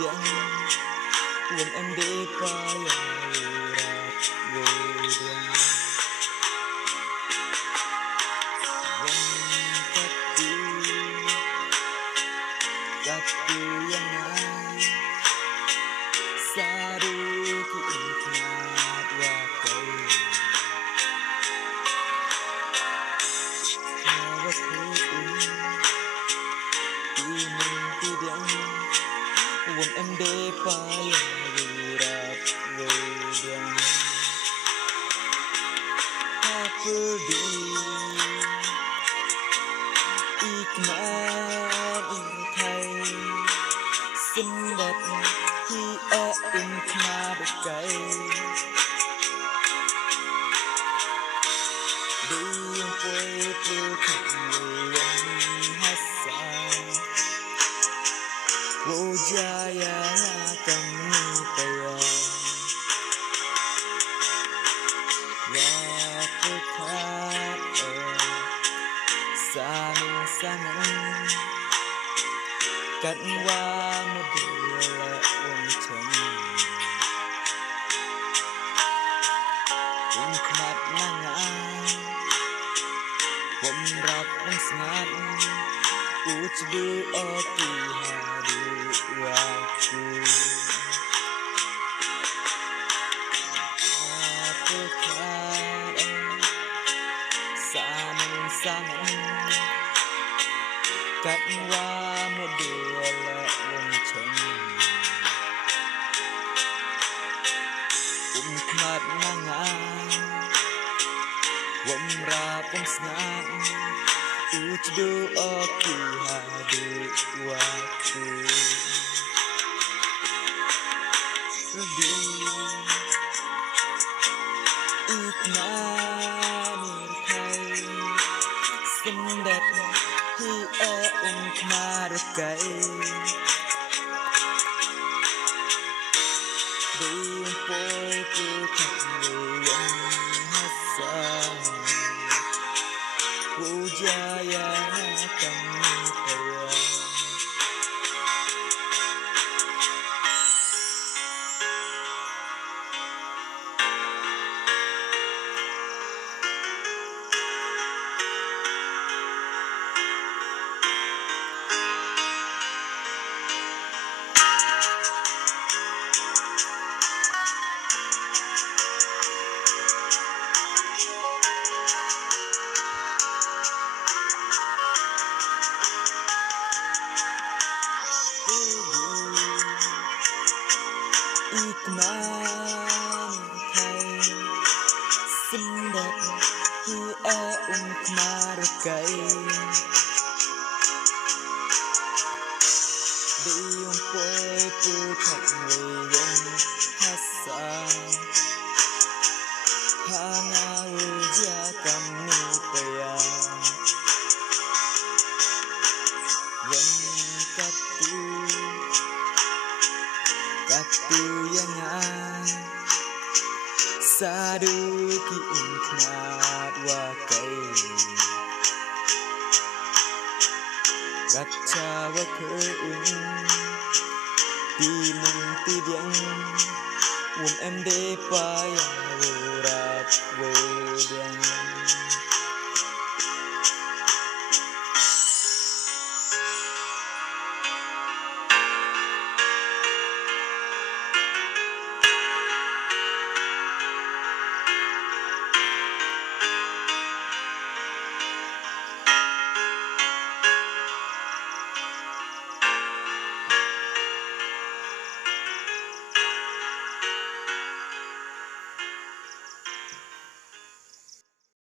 tiếng buồn em đi qua rạp vô đường katu yang sadu kiikmat wakai hawaku timin tidiang wong em de paya rap wedang peduli ikmat thay xinh đẹp khi em mà được cây đi quay từ thành người hát xa vô jaya na kami taya và pekat sanang sanang cận qua một điều lệ ôm chồng cùng mặt nang ôm rap ôm snat uch du oki hadu waktu apa kata sanang sanang cận qua một điều lệ ôm chồng cùng mặt nang ôm rap ôm snat uch du oki hadu waktu ikmat thay xinh đẹp khi em mà được cây đi phôi cứ thật người hát xa Ujaya kami taya ikmat thay xinh đẹp khi em mà được cây đi quay từ thành người hát xa hanga uja kami taya katu yang sadu kiikmat wakai kaca wakeun timun tidiang em de paya rap wedang